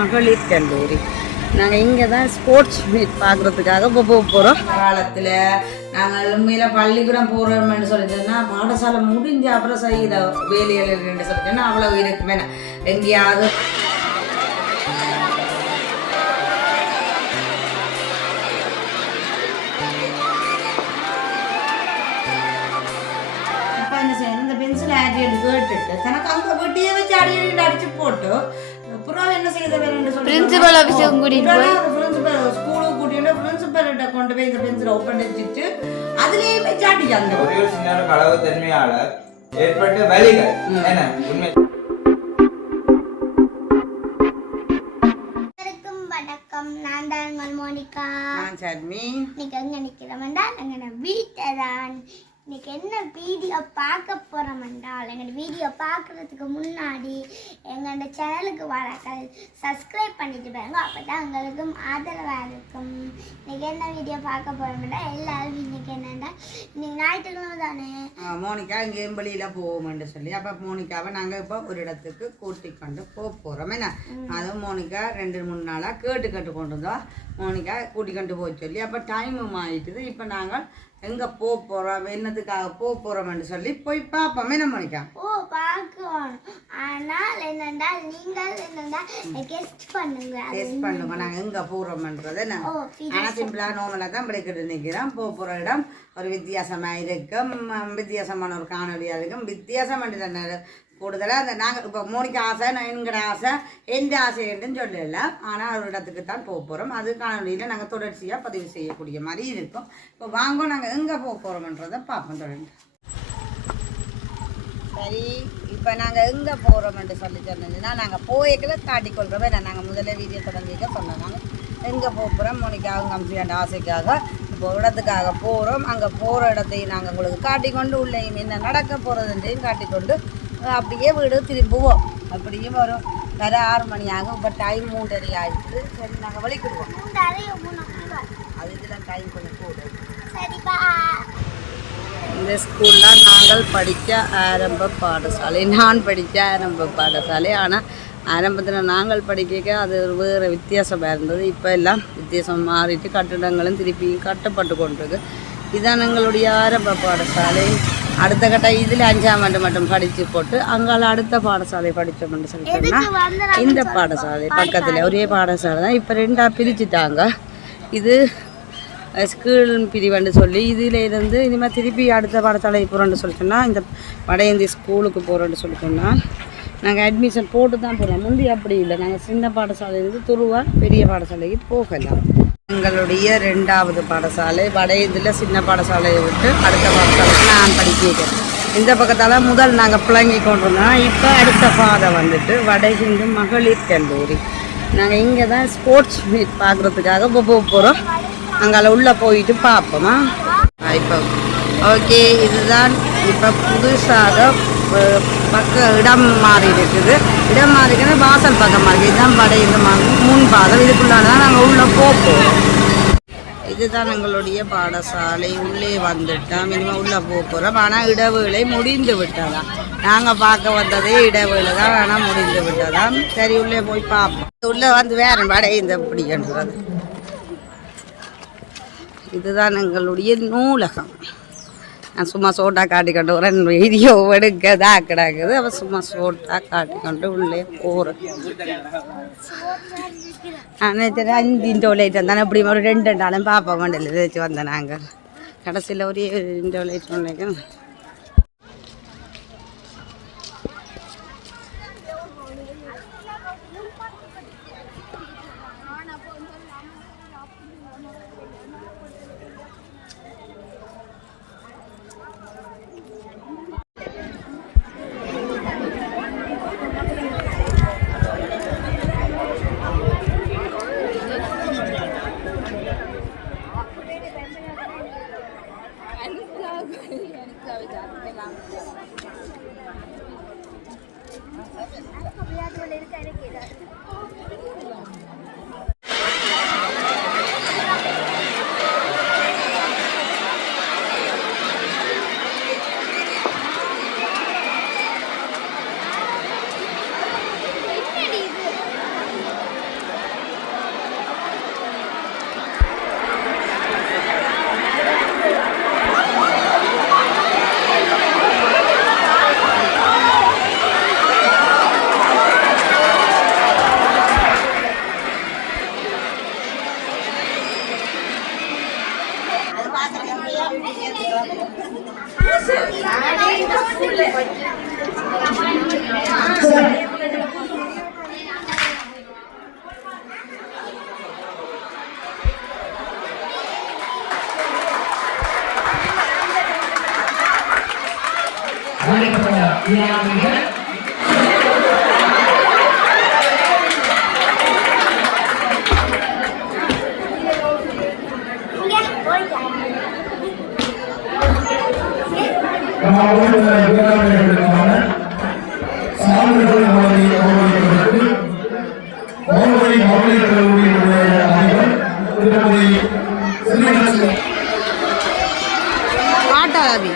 மகளிர் கல்லூரி. நாங்கள் இங்கே தான் ஸ்போர்ட்ஸ் மீட் பார்க்குறதுக்காக போக போகிறோம். காலத்தில் நாங்கள் உண்மையில பள்ளிக்கூடம் போகிறோம்னு சொல்லிட்டோன்னா பாடசாலை முடிஞ்ச அப்புறம் செய்கிற வேலைகள் சொல்லிட்டோன்னா அவ்வளோ இருக்குமே. எங்கேயாவது இந்த பென்சில் ஆடி கேட்டுட்டு தனக்கு அங்கே வீட்டையே வச்சு அடி அடிச்சு போட்டு அப்புறம் என்ன செய்த பிரின்சிபல் ஆஃபீஸுக்கு கூட்டிட்டு பிரின்சிபல் ஸ்கூலுக்கு கூட்டிட்டு பிரின்சிபல்கிட்ட கொண்டு போய் இந்த பென்சிலை ஓப்பன் வச்சுட்டு அதுலேயே வச்சு அடிச்சாங்க. ஒரு சின்ன களவு தன்மையால ஏற்பட்ட வலிகள் என்ன உண்மை. நான் தான் மோனிகா. நான் சர்மி. இன்னைக்கு எங்க நிக்கிறோம்டா நாங்க வீட்டை தான். இன்னைக்கு என்ன வீடியோ பார்க்க போறோம் என்றால் எங்களோட வீடியோ பார்க்கறதுக்கு முன்னாடி எங்களோட சேனலுக்கு வரக்கள் சப்ஸ்கிரைப் பண்ணிட்டு பாருங்க. அப்பதான் உங்களுக்கும் ஆதரவாக இருக்கும். இன்னைக்கு என்ன வீடியோ பார்க்க போறோம்னா எல்லாரும் இன்னைக்கு என்னன்னா இன்னைக்கு ஞாயிற்றுக்கிழமை தானே மோனிகா இங்கே வெளியில் போவோம்னு சொல்லி அப்போ மோனிகாவை நாங்கள் இப்போ ஒரு இடத்துக்கு கூட்டி கொண்டு போகிறோம். என்ன அதுவும் மோனிகா 2-3 நாளாக கேட்டு கொண்டு வந்தோம். மோனிகா கூட்டி கொண்டு போய் சொல்லி அப்போ டைமும் ஆயிட்டுது. இப்போ நாங்கள் எங்கே போகிறோம் என்னத்துக்காக போகிறோம்னு சொல்லி போய் பார்ப்போமே. என்ன மோனிகா பார்க்கணும். ஆனால் என்னண்டா நீங்கள் என்னண்டா கெஸ்ட் பண்ணுங்க நாங்கள் எங்கே போகிறோம்ன்றதை ஆனால் சிம்பிளாக நோமலாக தான் படிக்கிட்டு நிற்கிறோம். போகிற இடம் ஒரு வித்தியாசமாக இருக்கும். வித்தியாசமான ஒரு காணொலியாக இருக்கும். வித்தியாசம் பண்ணி கூடுதலாக அந்த நாங்கள் இப்போ மோனிகா ஆசை எங்களோட ஆசை எந்த ஆசை என்றுன்னு சொல்லல. ஆனால் ஒரு இடத்துக்கு தான் போகிறோம். அது காணொலியில் நாங்கள் தொடர்ச்சியாக பதிவு செய்யக்கூடிய மாதிரி இருக்கும். இப்போ வாங்க நாங்கள் எங்கே போகிறோம்ன்றதை பார்ப்போம் தொடர்ந்து. சரி இப்போ நாங்கள் எங்கே போகிறோம்னு சொன்னீங்கன்னா நாங்கள் போய்க்கல காட்டிக்கொள்கிறோமே. நாங்கள் முதல்ல வீடியோ தொடங்கிக்க சொன்னோம். நாங்கள் எங்கே போகிறோம் மோனிகா அவங்க அம்சியாண்ட ஆசைக்காக இப்போ இடத்துக்காக போகிறோம். அங்கே போகிற இடத்தையும் நாங்கள் உங்களுக்கு காட்டிக்கொண்டு உள்ளேயும் என்ன நடக்க போகிறதுன்றையும் காட்டிக்கொண்டு அப்படியே வீடு திரும்புவோம். அப்படியே வரும். வர 6 மணி ஆகும். இப்போ டைம் 3:30 ஆகிடுது. சரி நாங்கள் வலிக்கிடுவோம். அது இதெல்லாம் டைம் கொஞ்சம் கூடும். இந்த ஸ்கூலில் நாங்கள் படித்த ஆரம்ப பாடசாலை. நான் படித்த ஆரம்ப பாடசாலை. ஆனால் ஆரம்பத்தில் நாங்கள் படிக்க அது வேறு வித்தியாசமாக இருந்தது. இப்போ எல்லாம் வித்தியாசம் மாறிட்டு கட்டிடங்களும் திருப்பியும் கட்டப்பட்டு கொண்டிருக்கு. இதுதான் எங்களுடைய ஆரம்ப பாடசாலை. அடுத்த கட்ட இதில் 5ஆம் ஆண்டு மட்டும் படித்து போட்டு அங்கால அடுத்த பாடசாலை படித்தோம்னு சொல்லிட்டோம்னா இந்த பாடசாலை பக்கத்தில் ஒரே பாடசாலை தான். இப்போ 2ஆக பிரிச்சுட்டாங்க. இது ஸ்கூல் பிரிவுன்னு சொல்லி இதில் இருந்து இனிமேல் திருப்பி அடுத்த பாடசாலை போகிறோன்னு சொல்லிட்டோம்னா இந்த வட ஸ்கூலுக்கு போகிறோன்னு சொல்லிட்டோம்னா நாங்கள் அட்மிஷன் போட்டு தான் போகிறோம். முந்தி அப்படி இல்லை. நாங்கள் சின்ன பாடசாலையிலிருந்து துருவா பெரிய பாடசாலைக்கு போகலாம். எங்களுடைய 2ஆவது பாடசாலை வட இதில் சின்ன பாடசாலையை விட்டு அடுத்த பாடசாலைக்கு நான் படிக்கிறேன். இந்த பக்கத்தால் முதல் நாங்கள் பிள்ளைங்கி கொண்டு வந்தோம். இப்போ அடுத்த பாதை வந்துட்டு வட இந்து மகளிர் கல்லூரி. நாங்கள் இங்கே தான் ஸ்போர்ட்ஸ் மீட் பார்க்குறதுக்காக போகிறோம். அங்கே உள்ளே போயிட்டு பார்ப்போமா. இப்போ ஓகே இதுதான் இப்போ புதுசாக இடம் மாறி இருக்குது. இடம் மாறிக்கிற வாசல் பக்கமாக இருக்குது. இதுதான் வட இந்து முன் பாதம். இதுக்குள்ளான தான் நாங்கள் உள்ளே போகிறோம். இதுதான் எங்களுடைய பாடசாலை. உள்ளே வந்துட்டோம். இனிமேல் உள்ளே போகிறோம். ஆனால் இடவேளை முடிந்து விட்டதாம். நாங்கள் பார்க்க வந்ததே இடவேளை தான். ஆனால் முடிந்து விட்டதாம். சரி உள்ளே போய் பார்ப்போம். உள்ளே வந்து வேறு வட இந்த பிடிக்கின்றது. இதுதான் எங்களுடைய நூலகம். நான் சும்மா சோட்டா காட்டிக்கொண்டு வரேன். வீடியோ எடுக்கதா கிடக்குது. அவள் சும்மா சோட்டா காட்டிக்கொண்டு உள்ளே போகிறேன். நினைச்சேன் 5 லைட் வந்தானே இப்படி ஒரு 2 நாளும் பார்ப்ப மண்டல வச்சு வந்தேன். நாங்கள் கடைசியில் ஒரு 2 லைட் நினைக்கிறேன். பாட்டாவி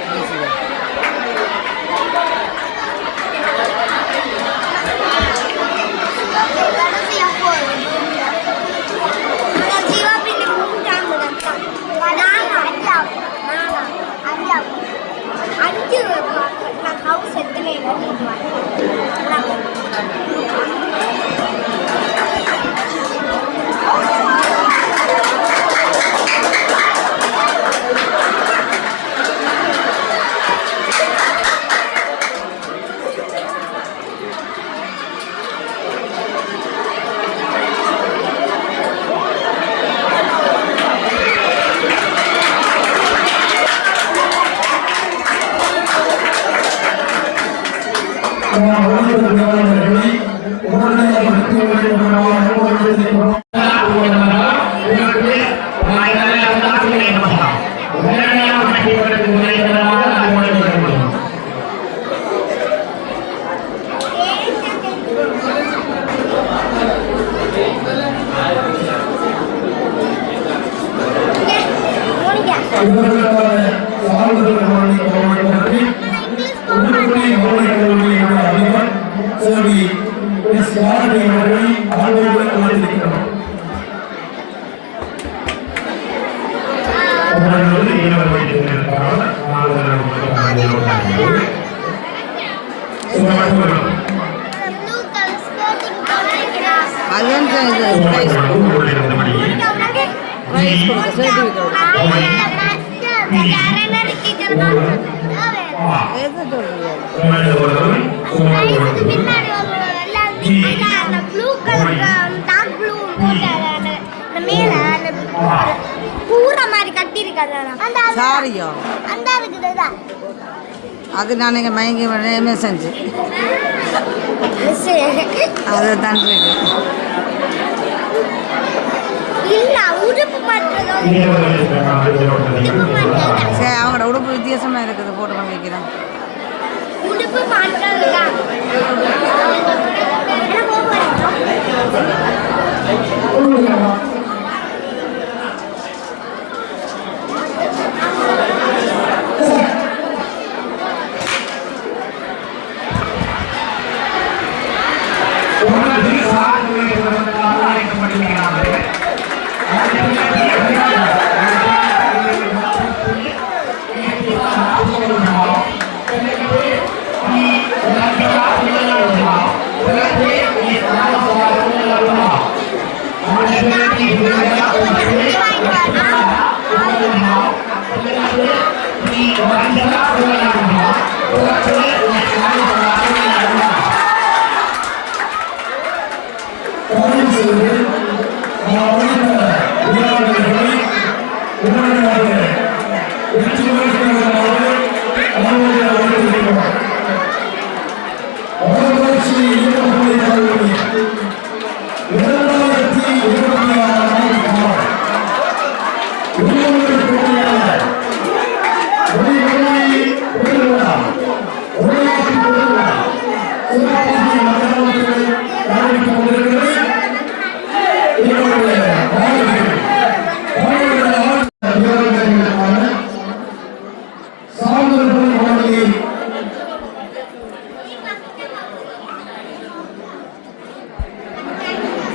அதுதான் ப்ரைஸ் கொடுக்க சர்டிஃபிகேட் எது சாரியோ அது நான் இங்கே மயங்கி உடனே செஞ்சு அதை தான் சரி அவங்களோட உடுப்பு வித்தியாசமாக இருக்குது போட்டு வைக்கிறேன் உடுப்பு மாற்றதுதான்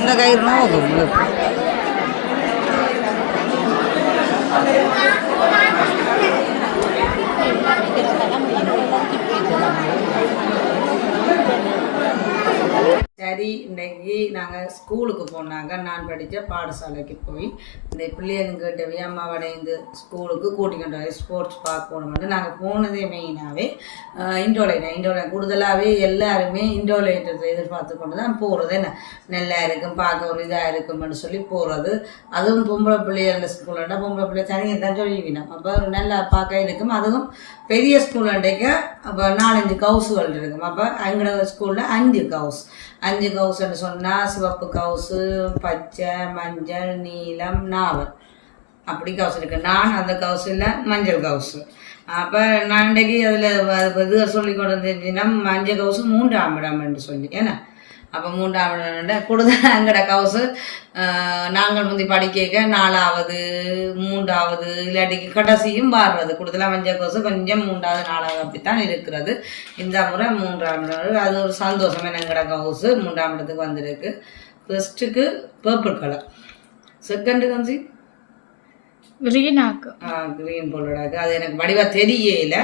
இந்த கயிறு நோக்கும் சரி இன்னைக்கு நாங்கள் ஸ்கூலுக்கு போனாங்க. நான் படித்த பாடசாலைக்கு போய் இந்த பிள்ளைகளும் கேட்டவே அம்மாவோட இந்த ஸ்கூலுக்கு கூட்டிக்கிட்டு ஸ்போர்ட்ஸ் பார்க்கணும்னு நாங்கள் போனதே மெயினாகவே இண்டோலைன் கூடுதலாகவே எல்லாருமே இண்டோலைட்டத்தை எதிர்பார்த்து கொண்டு தான் போகிறது. என்ன நல்லா இருக்கும் பார்க்க ஒரு இதாக இருக்கும்னு சொல்லி போகிறது. அதுவும் பொம்பளை பிள்ளைகள ஸ்கூலுண்டா பொம்பளை பிள்ளை தனியாக தான் சொல்லிவினோம். அப்போ நல்லா பார்க்க இருக்கும். அதுவும் பெரிய ஸ்கூலுண்டைக்கு அப்போ 4-5 கவுஸுகள் இருக்கும். அப்போ எங்களோட ஸ்கூலில் 5 கவுஸ்ன்னு சொன்னால் சிவப்பு கவுசு, பச்சை, மஞ்சள், நீலம், நாவல் அப்படி கவுஸ் இருக்குது. நான் அந்த கவுஸில் மஞ்சள் கவுசு. அப்போ நான் இன்றைக்கு அதில் இது சொல்லி கொண்டு வந்துச்சுன்னா மஞ்சள் கவுசு 3ஆம் இடம்னு சொல்லி ஏன்னா அப்போ 3ஆம் இடம் கூடுதல் எங்கட கவுசு நாங்கள் முந்தி படிக்க 4ஆவது 3ஆவது இல்லாட்டிக்கு கடைசியும் பாடுறது கூடுதலாக மஞ்சள் கவுசு கொஞ்சம் 3ஆவது 4ஆவது அப்படித்தான் இருக்கிறது. இந்த முறை 3ஆம் இடம் அது ஒரு சந்தோஷம். எங்கட கவுசு 3ஆம் இடத்துக்கு வந்திருக்கு. ஃபர்ஸ்ட்டுக்கு பர்பிள் கலர், செகண்டு கம்சி கிரீன் போலடாக்கு. அது எனக்கு வடிவா தெரியல,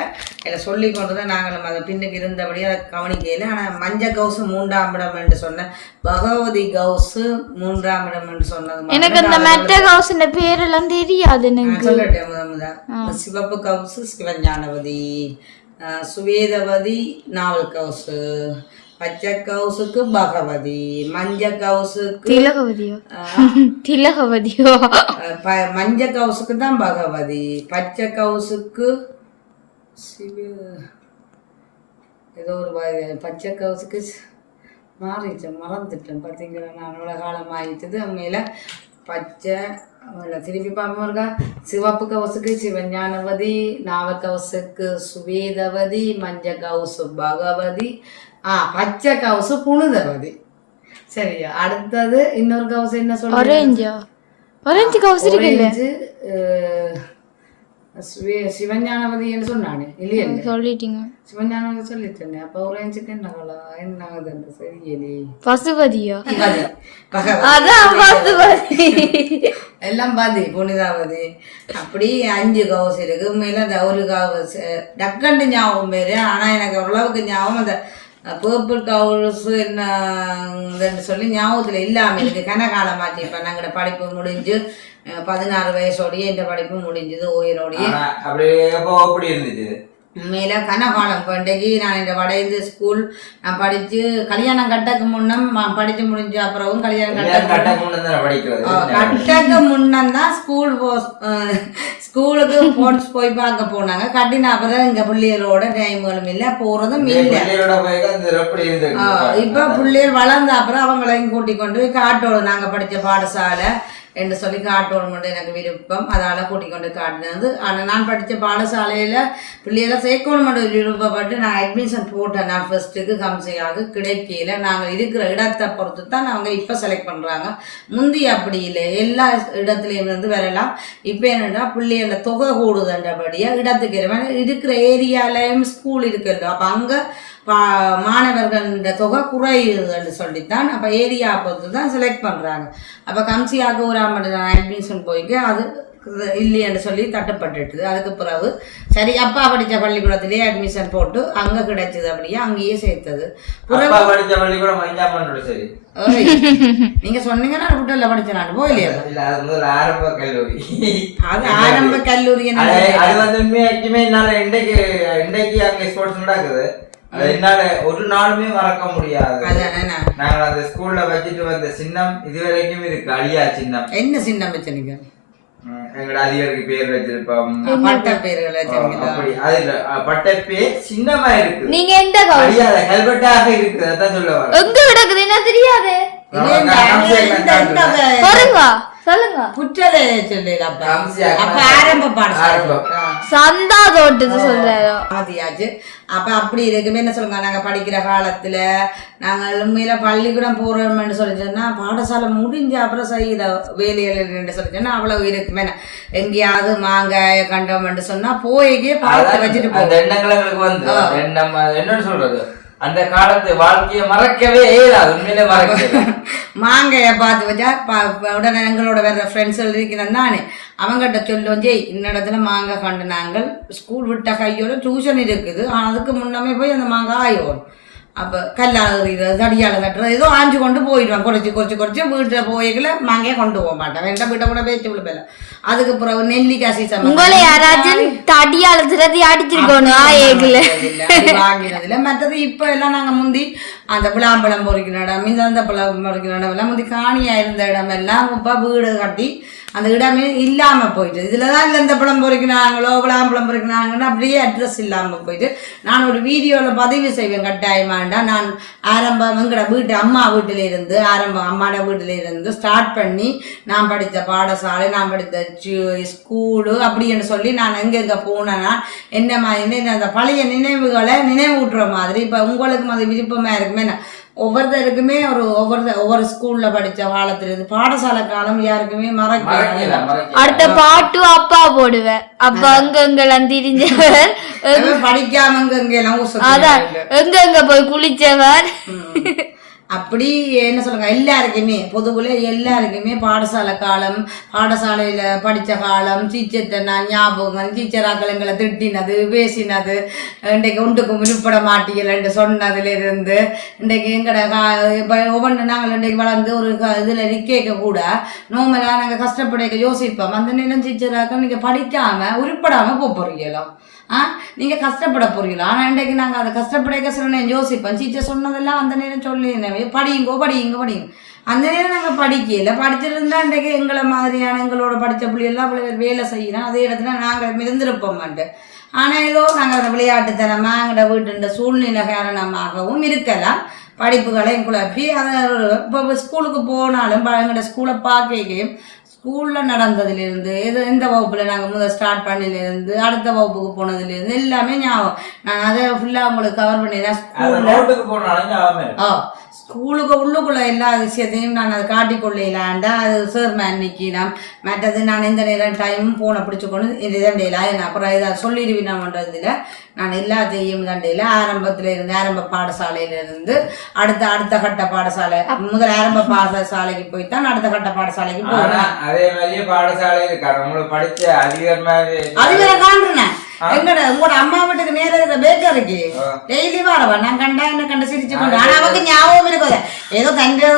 இல்லை சொல்லி கொண்டு தான் நாங்களும் அதை பின்னுக்கு இருந்தபடி அதை கவனிக்கல. ஆனால் மஞ்சள் கவுசு 3ஆம் இடம் என்று சொன்ன பகவதி கவுசு 3ஆம் இடம் என்று சொன்னது எனக்கு அந்த மெட்ட கவுஸ் பேரெல்லாம் தெரியாது. சொல்லட்டேன். முதல் சிவப்பு கவுசு சிவஞானவதி, சுவேதவதி நாவல் கவுசு, பச்சை கவுசுக்கு பகவதி, மஞ்சள் கவுசுக்கு திலகவதியோ மஞ்சள் கவுசுக்கு தான் பகவதி, பச்சை கவுசுக்கு ஏதோ ஒரு பச்சை கவுசுக்கு மாறிட்டேன், மறந்துட்டேன். பார்த்தீங்களா நான் அவ்வளோ காலம் ஆயிட்டது. உண்மையில பச்சை திருப்பி பார்ப்போம் இருக்கா. சிவப்பு கவுசுக்கு சிவஞானவதி, நாவல் கவுசுக்கு சுவேதவதி, மஞ்சள் கவுசு பகவதி, பச்சை கவுசு புனிதவதி. சரியா? அடுத்தது இன்னொரு கவுசு என்ன சொல்ற? ஆரஞ்சு கவுசு சிவஞானவதி என்று சொன்னானே இல்லையா? சொல்லிட்டீங்க. சிவஞானவதி சொல்லிட்டேன். அப்ப ஒரேஞ்சுக்கு என்ன கலர் என்ன ஆகுதுன்னு தெரியலே. பசுபதியா? எல்லாம் பாதி புனிதாவதி அப்படி 5 கவுஸ் இருக்கு. உண்மையில அந்த ஒரு கவுஸ் டக்கண்டு ஞாபகம் பேரு. ஆனா எனக்கு ஓரளவுக்கு ஞாபகம் அந்த பர்பிள் கவுஸ் என்னன்னு சொல்லி ஞாபகத்துல இல்லாம இருக்கு. கனகாலம் மாற்றி இப்ப நாங்களோட படிப்பு முடிஞ்சு 16 வயசோடய இந்த படிப்பு முடிஞ்சது உயிரோடைய. உண்மையில கனகாலம் பண்டைக்கு நான் இந்த வடைந்து ஸ்கூல் நான் படிச்சு கல்யாணம் கட்டக்கு முன்னம் படிச்சு முடிஞ்ச அப்புறம் கல்யாணம் கட்டக்கு முன்னம் தான் ஸ்கூலுக்கு ஸ்போர்ட்ஸ் போய் பார்க்க போனாங்க. கட்டின அப்புறம் இங்க பிள்ளைகளோட டைம்களும் இல்லை, போறதும் இல்லை. இப்ப பிள்ளைகள் வளர்ந்த அப்புறம் அவங்களையும் கூட்டிக் கொண்டு போய் காட்டோடு நாங்க படிச்ச பாடசாலை என்று சொல்லி காட்டணும் மட்டும் எனக்கு விருப்பம். அதால் கூட்டிக் கொண்டு காட்டினது. ஆனால் நான் படித்த பாடசாலையில் பிள்ளைகளை சேர்க்கணும் மட்டும் விருப்பப்பட்டு நான் அட்மிஷன் போட்டேன். நான் ஃபர்ஸ்ட்டுக்கு கம்சையாக கிடைக்கல. நாங்கள் இருக்கிற இடத்தை பொறுத்து தான் அவங்க இப்போ செலக்ட் பண்ணுறாங்க. முந்தி அப்படி இல்லை, எல்லா இடத்துலையும் இருந்து வரலாம். இப்போ என்னென்னா பிள்ளைகள தொகை கூடுதுன்றபடியாக இடத்துக்கு இருக்கிற ஏரியாலையும் ஸ்கூல் இருக்குல்ல, அப்போ அங்கே மாணவர்கள தொகை குறையுதுன்னு சொல்லித்தான் அப்போ ஏரியா பொறுத்து தான் செலக்ட் பண்ணுறாங்க. அப்போ கம்சியாக ஒரு அட்மிஷன் போய்க்கு அது இல்லைன்னு சொல்லி தட்டுப்பட்டுட்டுது. அதுக்கு பிறகு சரி அப்பா படித்த பள்ளிக்கூடத்திலேயே அட்மிஷன் போட்டு அங்கே கிடைச்சது, அப்படியே அங்கேயே சேர்த்தது. நீங்க சொன்னீங்கன்னா விட்டல படிச்ச நான் போயிலையா? அது ஆரம்ப கல்லூரி என்னால ஒரு நாளுமே மறக்க முடியாது. நாங்க அந்த ஸ்கூல்ல வச்சுட்டு வந்த சின்னம் இதுவரைக்கும் இருக்கு, அழியா சின்னம். என்ன சின்னம் வச்சீங்க? எங்கட அதிகாரிக்கு பேர் வச்சிருப்போம், பட்ட பேர்கள் வச்சிருக்கீங்க. அப்படி அதுல பட்ட பேர் சின்னமா இருக்கு. நீங்க எந்த அழியாத கல்வெட்டாக இருக்குது. அதான் சொல்ல வரேன். எங்க கிடக்குது என்ன தெரியாது. சொல்லுங்க. புற்றலை சொல்லல அப்ப ஆரம்ப பாடசாலை சந்தா தோட்டத்து சொல்றாரு ஆதியாச்சு. அப்ப அப்படி இருக்குமே என்ன சொல்லுங்க, நாங்க படிக்கிற காலத்துல நாங்கள் உண்மையில பள்ளிக்கூடம் போறோம்னு சொல்லி சொன்னா பாடசாலை முடிஞ்ச அப்புறம் செய்கிற வேலைகள் சொல்லி சொன்னா அவ்வளவு இருக்குமே. எங்கேயாவது மாங்காய கண்டோம்னு சொன்னா போய்க்கே பாடத்தை வச்சுட்டு போவோம். என்ன சொல்றது, அந்த காலத்து வாழ்க்கைய மறக்கவே இயலாது. உண்மையிலே மறக்க மாங்காய பார்த்து வச்சா உடனே எங்களோட வேற ஃப்ரெண்ட்ஸ் இருக்கிறேன் தானே, அவங்ககிட்ட சொல்லுவோம் ஜெய் இந்த இடத்துல மாங்காய் கண்டு நாங்கள் ஸ்கூல் விட்ட கையோட டியூஷன் இருக்குது, ஆனால் அதுக்கு முன்னமே போய் அந்த மாங்காய் ஆயோடும். அப்போ கல்லாறுறது தடியால் தட்டுறது ஏதோ ஆஞ்சு கொண்டு போயிடுவான் குறைச்சி வீட்டில் போய்க்கல மாங்கே கொண்டு போக மாட்டேன் வேண்டாம் வீட்டை கூட பேச்சு விழுப்பில்ல. அதுக்கு பிறகு நெல்லிக்காய் சீசன் உங்களை யாராச்சும் தடியால திரதி அடிச்சிருக்கணும் வாங்கினதுல. மற்றது இப்ப எல்லாம் நாங்க முந்தி அந்த விளாம்பழம் பொறிக்கிற இடம் மிதந்த பழம் பொறிக்கிற இடம் எல்லாம் முந்தி காணியா இருந்த இடம் எல்லாம் இப்ப வீடு கட்டி அந்த இடமே இல்லாம போயிட்டு இதுலதான் இந்த பழம் பொறிக்கிறாங்களோ விளாம்பழம் பொறிக்கிறாங்கன்னு அப்படியே அட்ரஸ் இல்லாம போயிட்டு நான் ஒரு வீடியோல பதிவு செய்வேன் கட்டாயமாண்டா. நான் ஆரம்பம் எங்கட வீட்டு அம்மா வீட்டில இருந்து அம்மாட வீட்டில இருந்து ஸ்டார்ட் பண்ணி நான் படித்த பாடசாலை நான் படித்த ஸ்கூலு அப்படின்னு சொல்லி நான் எங்க போனேன்னா என்ன மாதிரி அந்த பழைய நினைவுகளை நினைவூட்டுற மாதிரி இப்ப உங்களுக்கும் அது விருப்பமா இருக்குமே. ஒவ்வொருத்தருக்குமே ஒவ்வொரு ஸ்கூல்ல படிச்ச காலத்துல இருந்து பாடசாலை காலம் யாருக்குமே மறக்கல. அடுத்த பாட்டு அப்பா போடுவேன். அப்ப அங்கெல்லாம் திரிஞ்சவர் படிக்காம எங்கெல்லாம் அதான் எங்க போய் குளிச்சவர் அப்படி என்ன சொல்லுங்க எல்லாருக்குமே பொதுவுல எல்லாருக்குமே பாடசாலை காலம் பாடசாலையில படிச்ச காலம் டீச்சர்ட்ட ஞாபகம் டீச்சராக்கள் எங்களை திட்டினது பேசினது இன்றைக்கு ஒன்றுக்கும் விருப்பட மாட்டீங்கன்னு சொன்னதுல இருந்து இன்றைக்கு எங்கட இப்போ ஒவ்வொன்று நாங்கள் இன்றைக்கு வளர்ந்து ஒரு இதுல நிற்க கூட நோமலா நாங்கள் கஷ்டப்பட யோசிப்போம். அந்த நேரம் டீச்சராக்கள் நீங்க படிக்காம உருப்படாம போறீங்களோ நீங்க கஷ்டப்பட போறீங்களா. ஆனா இன்றைக்கு நாங்க அதை கஷ்டப்பட சில யோசிப்போம். டீச்சர் சொன்னதெல்லாம் அந்த நேரம் சொல்லி படிங்க அந்த நேரம் நாங்க படிக்கல. படிச்சிருந்தா இன்றைக்கு எங்களை மாதிரியான எங்களோட படிச்ச பிள்ளைகள்லாம் அவ்வளவு வேலை செய்யணும் அதே இடத்துல நாங்க மிதந்திருப்போம் மாட்டோம். ஆனா ஏதோ நாங்க அந்த விளையாட்டுத்தனமா எங்களோட வீட்டு சூழ்நிலை காரணமாகவும் இருக்கலாம் படிப்புகளையும் குழப்பி அதை இப்போ ஸ்கூலுக்கு போனாலும் எங்களோட ஸ்கூலை பார்க்கையும் ஸ்கூலில் நடந்ததுலேருந்து எந்த வகுப்பில் நாங்கள் முதல் ஸ்டார்ட் பண்ணிலேருந்து அடுத்த வகுப்புக்கு போனதுலேருந்து எல்லாமே ஞாபகம். நான் அதை ஃபுல்லாக உங்களுக்கு கவர் பண்ணிடுறேன். ஸ்கூலுக்கு உள்ளுக்குள்ள எல்லா விஷயத்தையும் நான் அதை காட்டிக்கொள்ளலாண்டா அது சேர்மேன் நிற்கலாம். மற்றது நான் எந்த நேரம் டைமும் போனை பிடிச்சிக்கொண்டு இதண்டையில அப்புறம் இதை சொல்லிடுவினான்றதுல நான் எல்லாத்தையும் தண்டையில் ஆரம்பத்தில் இருந்து ஆரம்ப பாடசாலையிலிருந்து அடுத்த கட்ட பாடசாலை முதல் ஆரம்ப பாடசாலைக்கு போய்தான் அடுத்த கட்ட பாடசாலைக்கு போறேன். அதே மாதிரியே பாடசாலை இருக்காரு படிச்ச அதிகார காண்றேன். உங்களோட அம்மா வீட்டுக்கு நேரம் இருக்கிற பேக்கருக்கு டெய்லி வரவா நான் கண்டா என்ன கண்டு சிரிச்சு கொண்டு. ஆனா அவருக்கு ஞாபகம் இருக்குது ஏதோ தங்க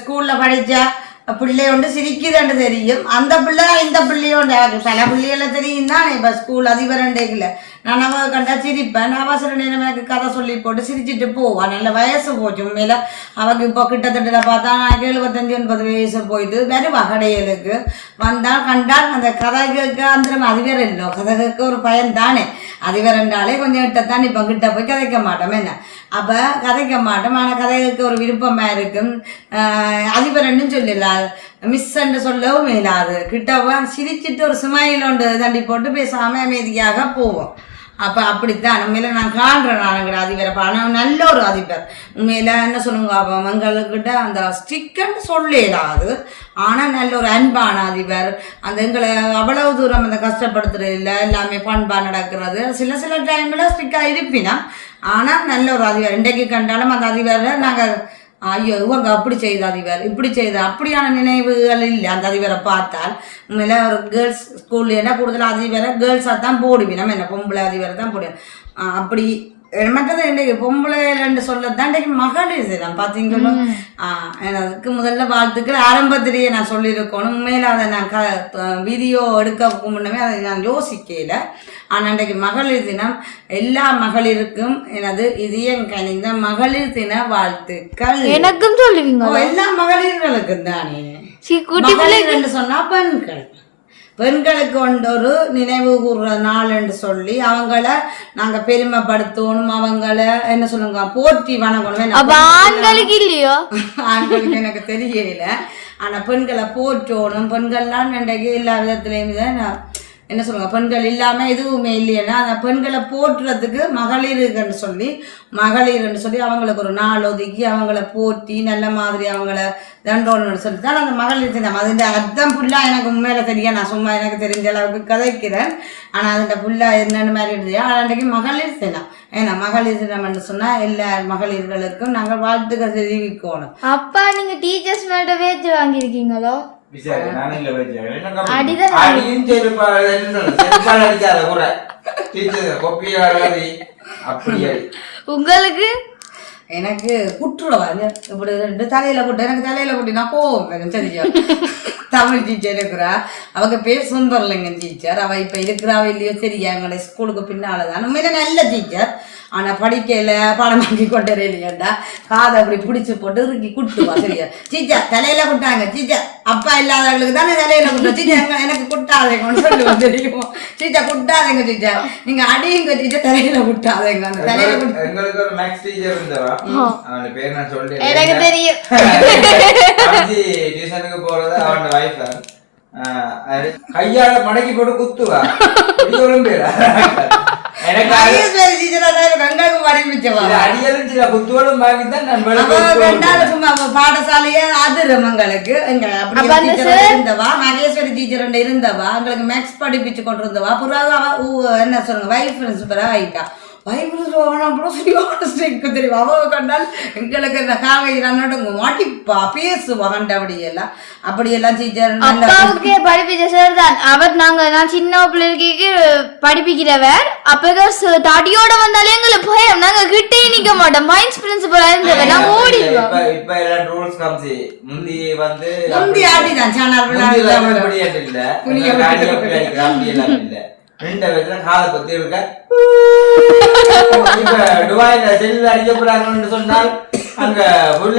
ஸ்கூல்ல படிச்சா பிள்ளை ஒன்று சிரிக்குதுன்னு தெரியும். அந்த பிள்ளை இந்த பிள்ளையோண்டு பல பிள்ளைகளை தெரியும் தான். இப்ப ஸ்கூல் அதிபரண்டேக்கல நான் அவ கண்டா சிரிப்பேன். அவசர நேரம் எனக்கு கதை சொல்லி போட்டு சிரிச்சுட்டு போவான். நல்ல வயசு போச்சு உண்மையில அவக்கு இப்போ கிட்டத்தட்ட பார்த்தா 75-80 வயசு போயிட்டு வருவா கடைகளுக்கு வந்தால் கண்டால் அந்த கதை கேட்க அந்த அதிபர் இல்லை கதை கேட்க ஒரு பையன் தானே. அதிபரண்டாலே கொஞ்சம் கிட்டத்தான் இப்போ கிட்ட போய் கதைக்க மாட்டோம் என்ன அப்ப கதைக்க மாட்டோம். ஆனா கதை கேட்க ஒரு விருப்பமா இருக்கும். அதிபரன்னு சொல்லல மிஸ் என்று சொல்லவும் இல்லாது கிட்ட சிரிச்சுட்டு ஒரு சுமையிலோண்டு தண்டி போட்டு பேசாம அமைதியாக போவோம். அப்ப அப்படித்தான் உண்மையில நான் காண்றேன். நான் அதிபரை ஆனால் நல்ல ஒரு அதிபர் உண்மையில என்ன சொல்லுங்க எங்கள்கிட்ட அந்த ஸ்டிக்கன்னு சொல்லலாது. ஆனா நல்ல ஒரு அன்பான அதிபர். அந்த எங்களை அவ்வளவு தூரம் அந்த கஷ்டப்படுத்துறது இல்லை எல்லாமே பண்பா நடக்கிறது. சில டைம்ல ஸ்டிக்கா இருப்பினா ஆனா நல்ல ஒரு அதிபர். இன்றைக்கு கண்டாலும் அந்த அதிபரை நாங்க ஐயோ இவங்க அப்படி செய்த அதிபர் இப்படி செய்த அப்படியான நினைவுகள் இல்லை. அந்த அதிபரை பார்த்தால் உண்மையில ஒரு கேர்ள்ஸ் ஸ்கூல்ல கூடுதல் அதிபரை கேர்ள்ஸாக தான் போடுவி நம்ம என்ன பொம்பளை அதிபரை தான் போடுவோம். அப்படி மற்றது இன்றைக்கு பொம்பளை ரெண்டு சொல்லத்தான் இன்றைக்கு மகளிர் தினம் பார்த்தீங்களோ. அதுக்கு முதல்ல வாழ்த்துக்கள் ஆரம்பத்திலேயே நான் சொல்லியிருக்கணும். உண்மையில அதை நான் வீடியோ எடுக்க முன்னமே அதை நான் யோசிக்கல. ஆனால் இன்றைக்கு மகளிர் தினம் எல்லா மகளிருக்கும் எனது இதயம் கனிந்த மகளிர் தின வாழ்த்துக்கள். எனக்கும் சொல்லுவீங்க எல்லா மகளிர்களுக்கும் தானே. மகளிர் சொன்னா பெண்களுக்கு ஒரு நினைவு கூறுற நாள் என்று சொல்லி அவங்கள நாங்க பெருமைப்படுத்தணும். அவங்கள என்ன சொல்லுங்க போற்றி வணங்கணும். ஆண்களுக்கு இல்லையோ ஆண்களுக்கு எனக்கு தெரியல. ஆனா பெண்களை போற்றணும். பெண்கள்லாம் இன்றைக்கு எல்லா விதத்திலையும் தான் என்ன சொல்லுங்க பெண்கள் இல்லாம எதுவுமே இல்லைன்னா அந்த பெண்களை போற்றுறதுக்கு மகளிர்ன்னு சொல்லி அவங்களுக்கு ஒரு நாள் ஒதுக்கி அவங்கள போற்றி நல்ல மாதிரி அவங்கள தண்டோன்னு சொல்லித்தான் அந்த மகளிர் தினம். அது அர்த்தம் ஃபுல்லா எனக்கு உண்மையில தெரியும். நான் சும்மா எனக்கு தெரிஞ்ச அளவுக்கு கதைக்கிறேன். ஆனா அதுண்ட ஃபுல்லா என்னன்னு மாதிரி இருந்தது. ஆனா அன்றைக்கு மகளிர் தினம். ஏன்னா மகளிர் தினம் சொன்னா எல்லா மகளிர்களுக்கும் நாங்கள் வாழ்த்துக்கள் தெரிவிக்கணும். அப்பா நீங்க டீச்சர்ஸ் மேல பேச்சு வாங்கியிருக்கீங்களோ? உங்களுக்கு எனக்கு குட்டுருவா இப்படி ரெண்டு தலையில குட்டு எனக்கு தலையில குட்டி நான் போவேன் சரியா தமிழ் டீச்சர் இருக்கிறா அவங்க பேர் சுந்தரலிங்கன் டீச்சர் அவ இப்ப இருக்கிறாவோ இல்லையோ சரியா எங்களோட ஸ்கூலுக்கு பின்னாலதான் உண்மையில நல்ல டீச்சர் ஆனா படிக்கல பாடம் வாங்கி கொண்டு இல்லையாண்டா காதை அப்படி பிடிச்சு போட்டு இறுக்கி குட்டுவா சரியா டீச்சர் தலையில குட்டாங்க டீச்சர் அப்பா இல்லாதவங்களுக்கு தானே தலையில குட்டோம் டீச்சர் எனக்கு குட்டாதேங்கன்னு சொல்லுவோம் தெரியும் டீச்சர் குட்டாதேங்க டீச்சர் நீங்க அடியுங்க டீச்சர் தலையில குட்டாதேங்க அந்த தலையில குட்ட எங்களுக்கு ஒரு மேக்ஸ் டீச்சர் இருந்தவா அவன் பேர் நான் சொல்லிட்டேன் எனக்கு தெரியும் டியூஷனுக்கு போறது அவன் வைஃப் கையால மடக்கி போட்டு குத்துவா எனக்கு பாடசாலைய அதிரமங்களுக்கு இருந்தவா மகேஸ்வரி டீச்சர் இருந்தவா எங்களுக்கு மேக்ஸ் படிப்பிச்சு கொண்டு இருந்தவா புறாவா என்ன சொல்லுங்க வைஃப் பிரின்சிபலா ஆயிட்டா தெரியும் அவ கண்டால் எங்களுக்கு மாட்டிப்பா பேசுவா கண்டபடியெல்லாம் அப்படியெல்லாம் அப்பாவுக்கே படிப்பிச்ச சார் தான் அவர் நான் சின்ன பிள்ளைக்கு படிப்பிக்கிறவர் அப்ப தடியோட வந்தாலே எங்களுக்கு பயம் நாங்க கிட்டே நிக்க மாட்டோம் மைன்ஸ் பிரின்சிபலா இருந்தவர் நான் ஓடிடுவோம் இப்ப எல்லாம் ரூல்ஸ் கம்சி முந்தி வந்து முந்தி ஆடிதான் சேனல் இல்ல ரெண்டு வயசுல காலை பத்தி இருக்க இப்ப துபாயில செல்ல அடிக்கப்படாங்கன்னு சொன்னால் அங்க உள்ள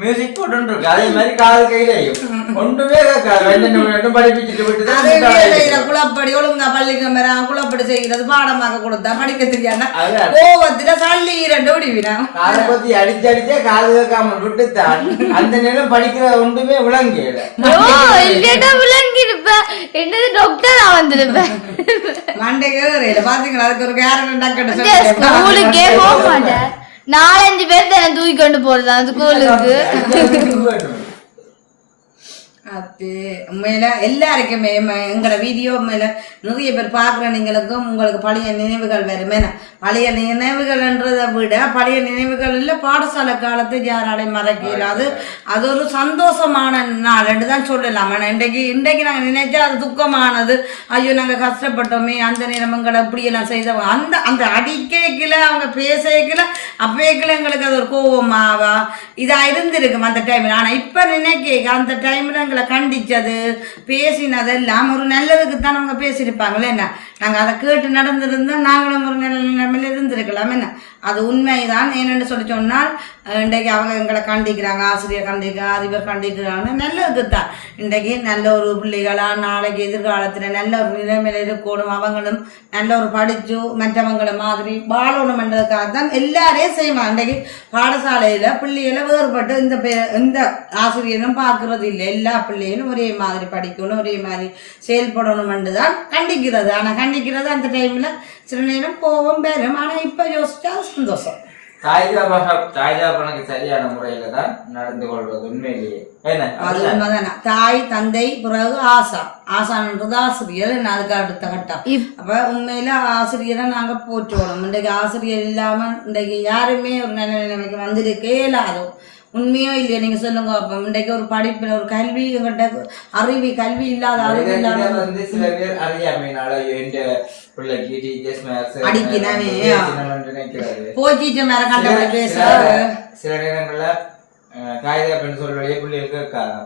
மியூசிக் போட்டு இருக்கு அதே மாதிரி காதல் கையிலையும் ஒன்றுமே படிப்பிச்சுட்டு விட்டு குளப்படி ஒழுங்கா பள்ளிக்கு மேல குளப்படி செய்கிறது பாடமாக கொடுத்தா படிக்க தெரியாத கோவத்துல சல்லி இரண்டு ஓடிவினா காதை பத்தி அடிச்சு அடிச்சே காது கேட்காம விட்டுத்தான் அந்த நேரம் படிக்கிற ஒன்றுமே விளங்கியல விளங்கி இருப்பேன் என்னது டாக்டரா வந்திருப்பேன் மண்டைக்கு பாத்தீங்களா அதுக்கு ஒரு கேரக்டர் ஸ்கூலுக்கே போக மாட்டேன் 4-5 பேர் தானே தூக்கி கொண்டு போறது அந்த ஸ்கூலுக்கு அது உண்மையில எல்லாருக்குமே எங்களோட வீடியோ உண்மையில நிறைய பேர் பார்க்குற நீங்களுக்கும் உங்களுக்கு பழைய நினைவுகள் வருமே பழைய நினைவுகள்ன்றதை விட பழைய நினைவுகள் இல்லை பாடசாலை காலத்தை யாராலையும் மறக்கல அது ஒரு சந்தோஷமான நாள் தான் சொல்லலாம். ஆனால் இன்றைக்கு நாங்கள் நினைச்சா அது துக்கமானது. ஐயோ நாங்கள் கஷ்டப்பட்டோமே அந்த நிலைமங்களை அப்படியெல்லாம் செய்தவங்க அந்த அடிக்கல அவங்க பேசக்கல அப்பேக்கல எங்களுக்கு அது ஒரு கோபமாவா இதாக இருந்திருக்கும் அந்த டைமில். ஆனால் இப்போ நினைக்க அந்த டைமில் எங்களை கண்டிச்சது பேசினதெல்லாம் ஒரு நல்லதுக்கு தான் அவங்க பேசியிருப்பாங்களே என்ன. நாங்கள் அதை கேட்டு நடந்திருந்தால் நாங்களும் ஒரு நல்ல நிலைமையில் இருந்திருக்கலாம் என்ன. அது உண்மைதான். ஏன்னு சொல்லி சொன்னால் இன்றைக்கு அவங்க எங்களை கண்டிக்கிறாங்க, ஆசிரியர் கண்டிக்கிறாங்க, அதிபர் கண்டிக்கிறாங்க, நல்லதுக்கு தான். இன்றைக்கு நல்ல ஒரு பிள்ளைகளாக நாளைக்கு எதிர்காலத்தில் நல்ல ஒரு நிலைமையில் இருக்கணும், அவங்களும் நல்ல ஒரு படித்து மற்றவங்களை மாதிரி வாழணும்ன்றதுக்காக தான் எல்லாரையும் செய்வாங்க. இன்றைக்கு பாடசாலையில் பிள்ளைகளை வேறுபட்டு இந்த ஆசிரியரும் பார்க்கறது இல்லை. எல்லா பிள்ளைகளும் ஒரே மாதிரி படிக்கணும், ஒரே மாதிரி செயல்படணும்னு தான் கண்டிக்கிறது. ஆனால் கண்டிக்கிறது அந்த டைமில் சில நேரம் கோபம் பெறும். ஆனால் இப்போ யோசிச்சா சந்தோஷம். சரியான முறையில தான் நடந்து கொள்வது உண்மையிலேயே. அது உண்மைதானே. தாய் தந்தை பிறகு ஆசான்ன்றது ஆசிரியர். அதுக்கு அடுத்த கட்டம். அப்ப உண்மையில ஆசிரியரை நாங்க போற்றுவோம். இன்றைக்கு ஆசிரியர் இல்லாம இன்றைக்கு யாருமே ஒரு நல்ல நிலைமைக்கு வந்திருக்கே இல்லாதோ. உண்மையோ இல்லையா நீங்க சொல்லுங்க. அப்ப இன்றைக்கு ஒரு படிப்புல ஒரு கல்வி எங்கிட்ட கல்வி இல்லாத அறிவு இல்லாத வந்து சில பேர் அறியாமையினால பிள்ளைக்கு டீச்சர்ஸ் சில நேரங்கள்ல காகித பெண் சொல்றதே பிள்ளைகளுக்கு இருக்காது.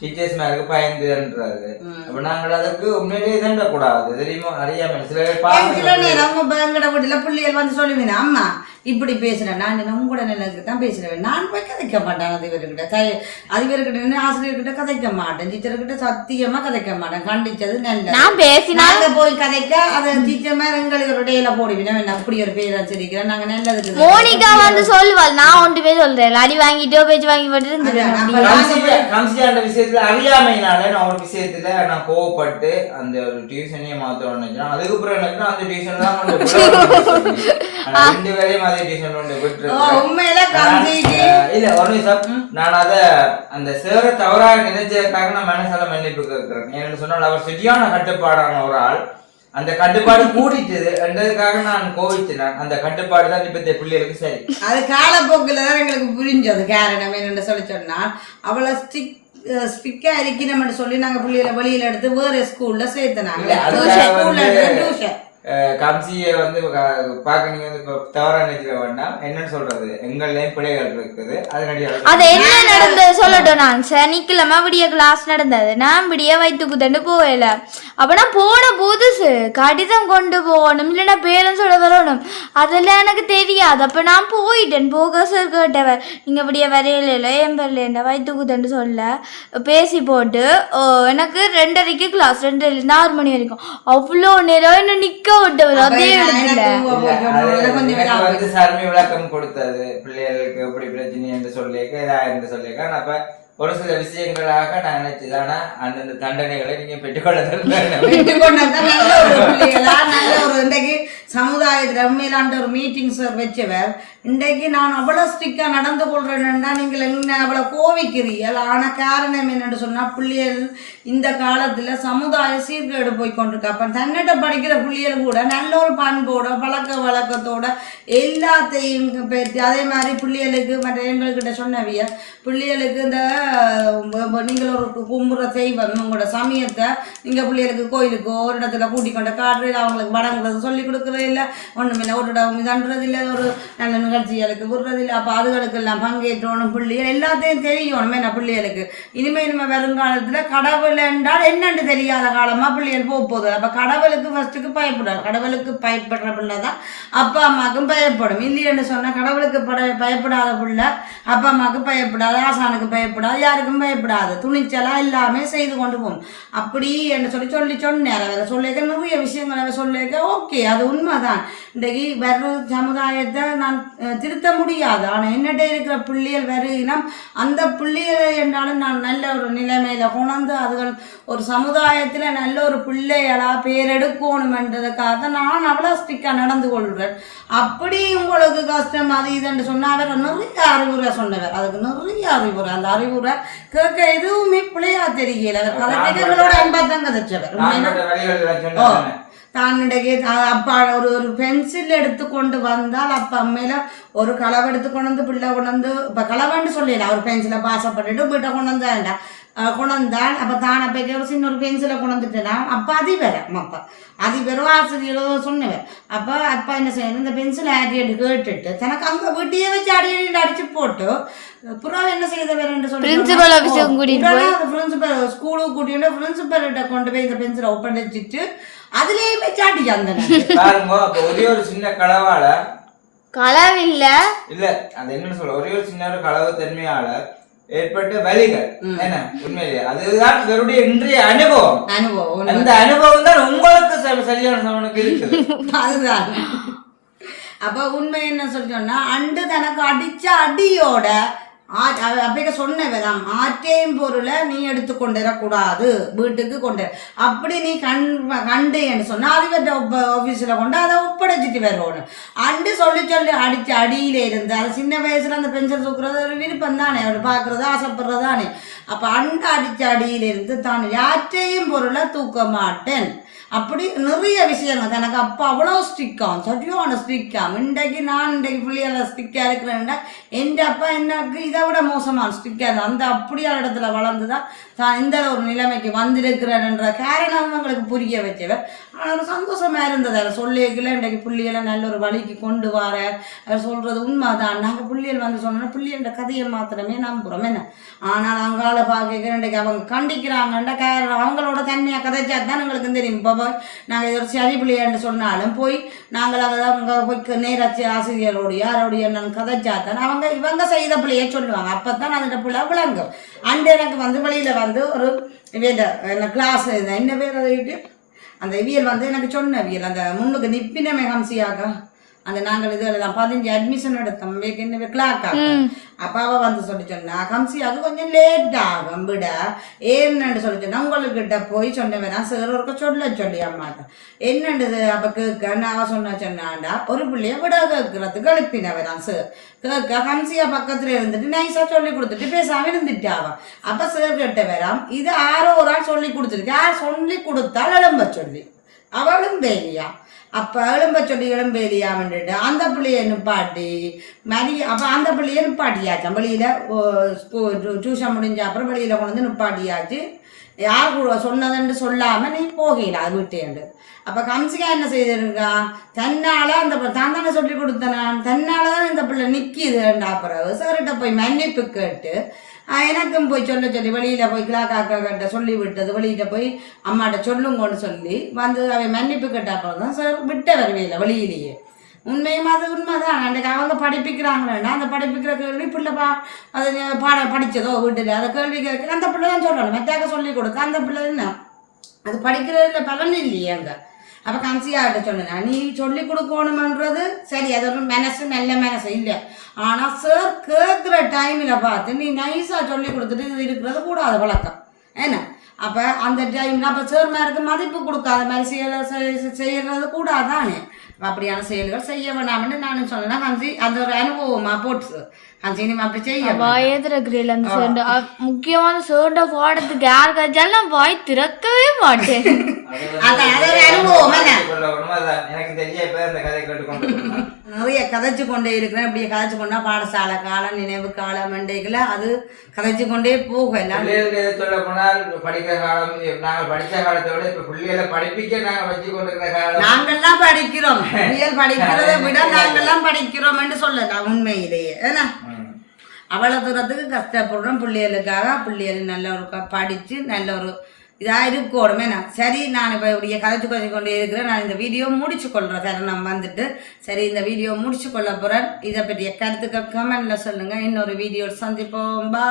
டீச்சர்ஸ் மேலுக்கு பயந்துன்றது. அப்ப நாங்கள் அதுக்கு உண்மையிலேயே தண்டக்கூடாது தெரியுமா. அறியாம சில நேரம் எங்கட வீட்டுல பிள்ளைகள் வந்து சொல்லுவீங்க அம்மா இப்படி பேசுறேன் நான் உங்களோட நிலைக்கு தான் பேசுறேன். நான் போய் கதைக்க மாட்டேன் அதிபர்கிட்ட ஆசிரியர்கிட்ட கதைக்க மாட்டேன், டீச்சர்கிட்ட சத்தியமா கதைக்க மாட்டேன். கண்டிச்சது நல்ல போய் கதைக்க அதை டீச்சர் மேல எங்களுக்கு ஒரு டேல போடுவீங்க என்ன அப்படி ஒரு பேர் வச்சிருக்கிறேன். நாங்க நல்லதுக்கு மோனிகா வந்து சொல்லுவாள் நான் ஒன்று பேர் சொல்றேன் அடி வாங்கிட்டோ பேச்சு வாங்கி போட்டு விஷயத்துல அறியாமையினால நான் ஒரு விஷயத்துல நான் கோவப்பட்டு அந்த ஒரு டியூஷனையே மாத்தணும்னு நினைக்கிறேன். அதுக்கு பிறகு அந்த டியூஷன் தான் 2 பேரையும் அதே டியூஷன் ஒன்று இல்ல ஒரு நிமிஷம். நான் அதை அந்த சேர தவறாக நினைச்சதுக்காக நான் மனசால மன்னிப்பு கேட்கிறேன். ஏன்னு சொன்னால் அவர் சரியான கட்டுப்பாடான ஒரு ஆள். அந்த கட்டுப்பாடு கூடிட்டது என்றதுக்காக நான் கோவிச்சினேன். அந்த கட்டுப்பாடு தான் இப்ப பிள்ளைகளுக்கு சரி. அது காலப்போக்கில் தான் எங்களுக்கு புரிஞ்சது. காரணம் என்னென்னு சொல்லி சொன்னால் அவளை ஸ்பிக்கா இருக்கணும்னு சொல்லி நாங்க பிள்ளைகளை வெளியில எடுத்து வேற ஸ்கூல்ல சேர்த்தனாங்க. கம்சியை வந்து பார்க்க நீங்க வந்து இப்போ தவறா நினைச்சிட வேண்டாம். என்னன்னு சொல்றது, எங்கள்லயும் பிள்ளைகள் இருக்குது. அது என்ன நடந்தது சொல்லட்டும். நான் சனிக்கிழமை விடிய கிளாஸ் நடந்தது. நான் விடிய வயிற்றுக்குத்தண்டு போகல. அப்ப நான் போன புதுசு கடிதம் கொண்டு போகணும், இல்லைன்னா பேரண்ட்ஸோட வரணும், அதெல்லாம் எனக்கு தெரியாது. அப்ப நான் போயிட்டேன். போக சார் கேட்டவர், நீங்க விடிய வரையில என் பேர்ல வயிற்றுக்குத்தண்டு சொல்ல பேசி போட்டு எனக்கு 2:30க்கு கிளாஸ், 2:30லேருந்து 6 மணி வரைக்கும் அவ்வளோ நேரம் என்ன நிக்க விட்டவர். அதே இடத்துல வந்து சர்மி விளக்கம் கொடுத்தது பிள்ளைகளுக்கு எப்படி பிரச்சனை என்று சொல்லியிருக்க இதா என்று சொல்லியிருக்கேன். அப்ப ஒரு சில விஷயங்களாக நான் நினைச்சுதானா அந்தந்த தண்டனைகளை நீங்க பெற்றுக்கொண்டதான் நல்ல ஒரு பிள்ளைகளா நல்ல ஒரு இன்றைக்கு சமுதாயத்தில் உண்மையிலாண்ட ஒரு மீட்டிங்ஸ் வச்சவர். இன்றைக்கு நான் அவ்வளோ ஸ்ட்ரிக்டா நடந்து கொள்றேன்னா நீங்கள் என்ன அவ்வளோ கோவிக்கிறீர்கள். ஆனா காரணம் என்னன்னு சொன்னா பிள்ளைகள் இந்த காலத்துல சமுதாய சீர்கேடு போய் கொண்டிருக்கு. அப்ப தன்னிட்ட படிக்கிற பிள்ளைகள் கூட நல்ல ஒரு பண்போட பழக்க வழக்கத்தோட எல்லாத்தையும் பேசி அதே மாதிரி பிள்ளைகளுக்கு மற்ற எங்கள்கிட்ட சொன்னவிய பிள்ளைகளுக்கு இந்த நீங்கள் ஒரு கும்புற செய்வம் உங்களோட சமயத்தை நீங்க பிள்ளைகளுக்கு கோயிலுக்கோ ஒரு இடத்துல கூட்டிக் கொண்ட காட்டுறது அவங்களுக்கு வணங்குறது சொல்லி கொடுக்குறது இல்லை, ஒண்ணுமில்லை ஒரு இடம் இதுன்றது இல்லை, ஒரு நல்ல நிகழ்ச்சிகளுக்கு விடுறது இல்லை. அப்போ அதுகளுக்கு எல்லாம் பங்கேற்றோணும். பிள்ளைகள் எல்லாத்தையும் தெரியணும் என்ன பிள்ளைகளுக்கு. இனிமேல் வருங்காலத்துல கடவுள் என்றால் என்னன்னு தெரியாத காலமா பிள்ளைகள் போகுது. அப்ப கடவுளுக்கு ஃபர்ஸ்ட்டுக்கு பயப்படாது. கடவுளுக்கு பயப்படுற பிள்ளை தான் அப்பா அம்மாவுக்கும் பயப்படும். இல்லைன்னு சொன்னா கடவுளுக்கு பயப்படாத பிள்ளை அப்பா அம்மாவுக்கு பயப்படாது, ஆசானுக்கு பயப்படாது, யாருக்கும் பயப்படாது, துணிச்சலா எல்லாமே செய்து கொண்டு போகும். அப்படி என்று சொல்லி சொன்னார். அவரை சொல்லிக்க நிறைய விஷயங்கள் அவர் சொல்லிக்க ஓகே, அது உண்மைதான். இன்றைக்கு வர்ற சமுதாயத்தை நான் திருத்த முடியாது. ஆனால் என்னட்ட இருக்கிற பிள்ளைகள் வருகினம் அந்த பிள்ளைகளை என்றாலும் நான் நல்ல ஒரு நிலைமையில கொண்டு அதுகள் ஒரு சமுதாயத்துல நல்ல ஒரு பிள்ளைகளா பேரெடுக்கணும்ன்றதுக்காக நான் அவ்வளோ ஸ்ட்ரிக்டா நடந்து கொள்கிறேன். அப்படி உங்களுக்கு கஷ்டம் அது இதுன்னு சொன்னா அவர் நிறைய அறிவுரை சொன்னவர். அதுக்கு நிறைய அறிவுரை, அந்த அறிவுரை கேட்க எதுவுமே பிள்ளையா தெரியல. அவர் கதைகளோட அன்பாத்தான் கதைச்சவர். தானிடையே அப்பா ஒரு பென்சில் எடுத்து கொண்டு வந்தால் அப்பா அம்மையில ஒரு களவை எடுத்து கொண்டு வந்து பிள்ளை கொண்டு வந்து இப்போ களவன்னு சொல்லிடலாம். ஒரு பென்சிலை பாசப்பட்டுட்டு வீட்டை கொண்டு வந்தாண்டா கொண்டு வந்தால் அப்போ தானே போய்க்க ஒரு சின்ன ஒரு பென்சிலை கொண்டு வந்துட்டேன்னா அப்போ அதிபரம் அப்பா அதிபரோ ஆசிரியரோ சொன்னவர். அப்போ அப்பா என்ன செய்யணும், இந்த பென்சில் ஆடிட்டு கேட்டுட்டு தனக்கு அங்கே வீட்டையே வச்சு அடிச்சு போட்டு புறம் என்ன செய்தவர் என்று சொல்லி பிரின்சிபல் ஸ்கூலுக்கு கூட்டிட்டு பிரின்சிபல்கிட்ட கொண்டு போய் இந்த பென்சிலை ஒப்படைச்சிட்டு அதுலயே போய் சாட்டி அந்த ஒரே ஒரு சின்ன களவால களவு இல்ல அது என்ன சொல்ல ஒரே ஒரு சின்ன ஒரு களவு தன்மையால ஏற்பட்ட வழிகள் என்ன உண்மையிலே அதுதான் இவருடைய இன்றைய அனுபவம். அந்த அனுபவம் தான் உங்களுக்கு சரியான சமனுக்கு இருக்குது. அதுதான் அப்ப உண்மை என்ன சொல்றோம்னா அண்டு தனக்கு அடிச்ச அடியோட அப்படிக்க சொன்னவராம் ஆற்றையும் பொருளை நீ எடுத்து கொண்டுடக்கூடாது வீட்டுக்கு கொண்டு அப்படி நீ கண்டேன்னு சொன்னா அதிபர் ஆபீஸ்ல கொண்டு அதை ஒப்படைச்சிட்டு வரணும். அண்டு சொல்லி அடிச்ச அடியில இருந்து அது சின்ன வயசுல அந்த பென்சில் தூக்குறது ஒரு விருப்பம் தானே, அவர் பாக்குறது ஆசைப்படுறதானே. அப்ப அண்டு அடிச்ச அடியில இருந்து தான் யாற்றையும் பொருளை தூக்க மாட்டேன். அப்படி நிறைய விஷயங்கள் எனக்கு அப்பா அவ்வளோ ஸ்ட்ரிக்காகும், சரியான ஸ்ட்ரிக்காகும். இன்றைக்கு பிள்ளைகளை ஸ்ட்ரிக்கா இருக்கிறேன்டா என் அப்பா எனக்கு இதை விட மோசமான ஸ்ட்ரிக்கா அந்த அப்படியான இடத்துல வளர்ந்துதான் தான் இந்த ஒரு நிலைமைக்கு வந்திருக்கிறேன்ன்ற காரணம் எங்களுக்கு புரிய வச்சவர். ஆனால் ஒரு சந்தோஷமா இருந்தது. அவர் சொல்லிக்கல இன்றைக்கு பிள்ளைகளை நல்ல ஒரு வழிக்கு கொண்டு வர அவர் சொல்றது உண்மைதான். நாங்கள் பிள்ளைகள் வந்து சொன்னோன்னா பிள்ளைகள கதையை மாத்திரமே நம்புறோம் என்ன. ஆனால் அங்கால பார்க்க இன்றைக்கு அவங்க கண்டிக்கிறாங்கன்ற காரணம் அவங்களோட தன்மையா கதைச்சா தான் எங்களுக்கு தெரியும். இப்போ நாங்கள் இது ஒரு சரி பிள்ளையான்னு சொன்னாலும் போய் நாங்கள் அதை அவங்க போய் நேராட்சி ஆசிரியரோடைய யாரோடைய நான் கதைச்சாத்தான் அவங்க இவங்க செய்த பிள்ளைய சொல்லுவாங்க. அப்பதான் அந்த பிள்ளை விளங்கும். அண்டு எனக்கு வந்து வெளியில வந்து ஒரு என்ன கிளாஸ் என்ன பேர் அதை அந்த இவியல் வந்து எனக்கு சொன்னவியல் அந்த முன்னுக்கு நிப்பினமே ஹம்சியாக அந்த நாங்கள் இதெல்லாம் 15 அட்மிஷன் எடுத்தோம் என்ன கிளாக்கா. அப்ப அவ வந்து சொல்லி சொன்னா கம்சி அது கொஞ்சம் லேட் ஆகும் விட ஏன்னு சொல்லி சொன்னா உங்ககிட்ட போய் சொன்னவேனா சார் ஒருக்க சொல்லி அம்மாட்ட என்னண்டு அப்ப கேட்க அவ சொன்னாண்டா ஒரு பிள்ளைய விட கேட்கறதுக்கு எழுப்பினவரான் சார் கேட்க கம்சியா பக்கத்துல இருந்துட்டு நைஸா சொல்லி கொடுத்துட்டு பேசாம இருந்துட்டாவா. அப்ப சார் கிட்ட வராம் இது ஆரோ ஒரு ஆள் சொல்லி கொடுத்துருக்கு, யார் சொல்லி கொடுத்தால் எழும்ப சொல்லி அவளும் வேலியா. அப்போ எலும்ப சொல்லி எலும்பேலியா வந்துட்டு அந்த பிள்ளைய நிப்பாட்டி அப்போ அந்த பிள்ளைய நிப்பாட்டியாச்சு. வெளியில் டியூஷன் முடிஞ்ச அப்புறம் வெளியில் கொண்டு வந்து நிப்பாட்டியாச்சு. யார் கூட சொன்னதுன்னு சொல்லாமல் நீ போகல அது விட்டேண்டு. அப்போ கம்சிகா என்ன செய்திருக்கா, தன்னால் அந்த தான் தானே சொல்லி கொடுத்தேன், தன்னால் தான் இந்த பிள்ளை நிற்கிதுண்டா. அப்புறம் சார்கிட்ட போய் மன்னிப்பு கேட்டு எனக்கும் போய் சொல்லி வெளியில் போய் கிளாக்காக்கா கிட்ட சொல்லி விட்டது, வெளியிட்ட போய் அம்மாட்ட சொல்லுங்கன்னு சொல்லி வந்து அவன் மன்னிப்பு கேட்ட அப்புறம் தான் சார் விட்ட வருவையில் வெளியிலேயே. உண்மையும் அது உண்மைதான். அன்றைக்கு அவங்க படிப்பிக்கிறாங்களேன்னா அந்த படிப்பிக்கிற கேள்வி பிள்ளை அது படித்ததோ வீட்டில் அந்த கேள்வி கேட்குற அந்த பிள்ளை தான் சொல்லணும். மெத்தாக்க சொல்லி கொடுக்க அந்த பிள்ளை என்ன அது படிக்கிறதுல பலன் இல்லையே அங்கே. அப்போ கம்சியாகிட்ட சொன்னேன், நீ சொல்லி கொடுக்கணுமன்றது சரி, அது ஒரு மனசு நல்ல மனசு இல்லை. ஆனால் சார் கேட்குற டைமில் பார்த்து நீ நைஸாக சொல்லி கொடுத்துட்டு இது இருக்கிறது கூடாது வழக்கம் என்ன. அப்போ அந்த டைமில் அப்போ சார் மேருக்கு மதிப்பு கொடுக்காத மாதிரி செய்யறது கூடாதானே. அப்படியான செயல்கள் செய்ய வேண்டாம்னு நான் சொன்னேன்னா கம்சி அந்த ஒரு அனுபவமாக போட்டு கம்சி நீ அப்படி செய்ய முக்கியமான சோண்ட பாடத்துக்கு யார் கஜாலும் வாய் திறக்கவே மாட்டேன். நிறைய கதைச்சு கொண்டே இருக்கிறேன். இப்படியே கதைச்சு கொண்டா பாடசாலை காலம் நினைவு காலம் மண்டைகளை அது கதைச்சு கொண்டே போகும். சொல்ல போனால் படிக்கிற காலம் நாங்கள் படித்த காலத்தை விட இப்ப பிள்ளைகளை படிப்பிக்க நாங்கள் வச்சு கொண்டிருக்கிற காலம். நாங்கள்லாம் படிக்கிறோம், பிள்ளைகள் படிக்கிறத விட நாங்கள்லாம் படிக்கிறோம் என்று சொல்லலாம் உண்மையிலேயே. ஏன்னா அவ்வளவு தூரத்துக்கு கஷ்டப்படுறோம் பிள்ளைகளுக்காக. பிள்ளைகள் நல்ல ஒரு படித்து நல்ல ஒரு இதாக இருக்கணுமே. நான் சரி, நான் இப்போ இப்படியே கதைச்சு கொண்டே இருக்கிறேன். நான் இந்த வீடியோ முடிச்சு கொள்கிறேன். சரி, நான் வந்துட்டு சரி இந்த வீடியோ முடிச்சு கொள்ள போகிறேன். இதை பற்றிய கருத்துக்கள் கமெண்டில் சொல்லுங்கள். இன்னொரு வீடியோ சந்திப்போம். பா.